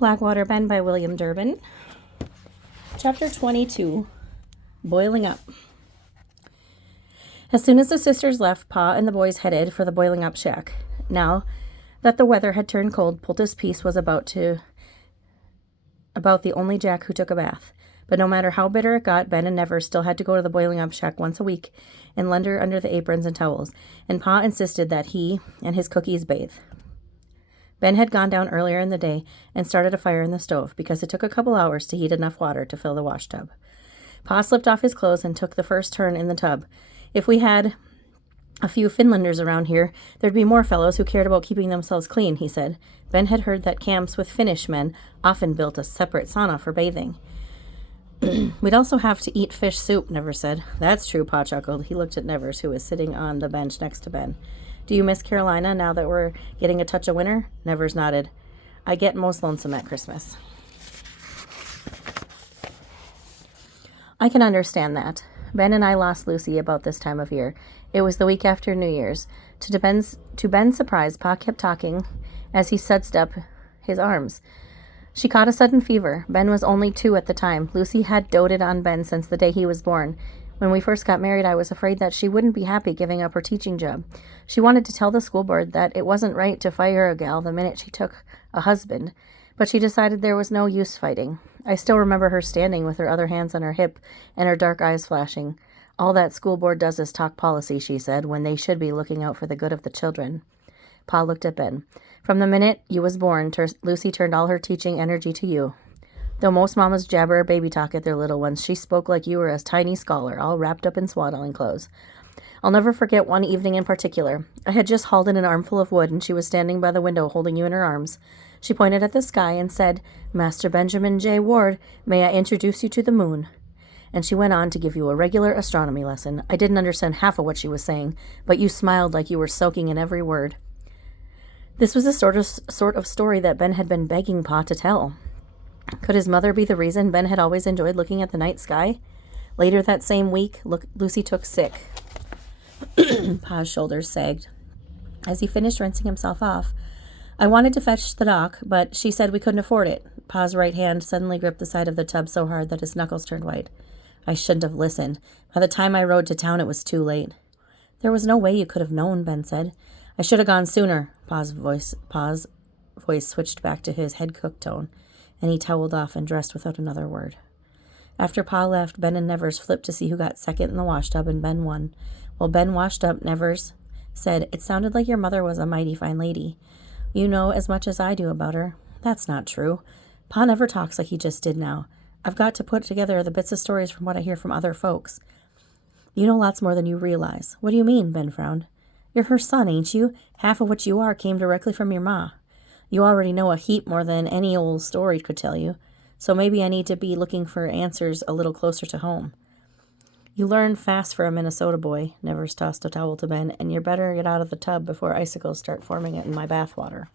Blackwater Ben by William Durbin. Chapter 22, Boiling Up. As soon as the sisters left, Pa and the boys headed for the boiling up shack. Now that the weather had turned cold, Poultice Peace was about the only Jack who took a bath. But no matter how bitter it got, Ben and Nevers still had to go to the boiling up shack once a week and lend her under the aprons and towels, and Pa insisted that he and his cookies bathe. Ben had gone down earlier in the day and started a fire in the stove because it took a couple hours to heat enough water to fill the wash tub. Pa slipped off his clothes and took the first turn in the tub. If we had a few Finlanders around here, there'd be more fellows who cared about keeping themselves clean, he said. Ben had heard that camps with Finnish men often built a separate sauna for bathing. We'd also have to eat fish soup, Nevers said. That's true, Pa chuckled. He looked at Nevers, who was sitting on the bench next to Ben. Do you miss Carolina now that we're getting a touch of winter? Nevers nodded. I get most lonesome at Christmas. I can understand that. Ben and I lost Lucy about this time of year. It was the week after New Year's. To Ben's surprise, Pa kept talking as he sudsed up his arms. She caught a sudden fever. Ben was only 2 at the time. Lucy had doted on Ben since the day he was born. When we first got married, I was afraid that she wouldn't be happy giving up her teaching job. She wanted to tell the school board that it wasn't right to fire a gal the minute she took a husband, but she decided there was no use fighting. I still remember her standing with her other hands on her hip and her dark eyes flashing. All that school board does is talk policy, she said, when they should be looking out for the good of the children. Pa looked at Ben. From the minute you was born, Lucy turned all her teaching energy to you. Though most mamas jabber baby talk at their little ones, she spoke like you were a tiny scholar, all wrapped up in swaddling clothes. I'll never forget one evening in particular. I had just hauled in an armful of wood, and she was standing by the window holding you in her arms. She pointed at the sky and said, Master Benjamin J. Ward, may I introduce you to the moon? And she went on to give you a regular astronomy lesson. I didn't understand half of what she was saying, but you smiled like you were soaking in every word. This was the sort of story that Ben had been begging Pa to tell. Could his mother be the reason Ben had always enjoyed looking at the night sky? Later that same week, Lucy took sick. Pa's shoulders sagged as he finished rinsing himself off. I wanted to fetch the doc, but she said we couldn't afford it. Pa's right hand suddenly gripped the side of the tub so hard that his knuckles turned white. I shouldn't have listened. By the time I rode to town, it was too late. There was no way you could have known, Ben said. I should have gone sooner. Pa's voice switched back to his head-cook tone, and he toweled off and dressed without another word. After Pa left, Ben and Nevers flipped to see who got second in the washtub, and Ben won. While Ben washed up, Nevers said, It sounded like your mother was a mighty fine lady. You know as much as I do about her. That's not true. Pa never talks like he just did now. I've got to put together the bits of stories from what I hear from other folks. You know lots more than you realize. What do you mean? Ben frowned. You're her son, ain't you? Half of what you are came directly from your ma. You already know a heap more than any old story could tell you, so maybe I need to be looking for answers a little closer to home. You learn fast for a Minnesota boy, Nevers tossed a towel to Ben, and you're better get out of the tub before icicles start forming in my bathwater.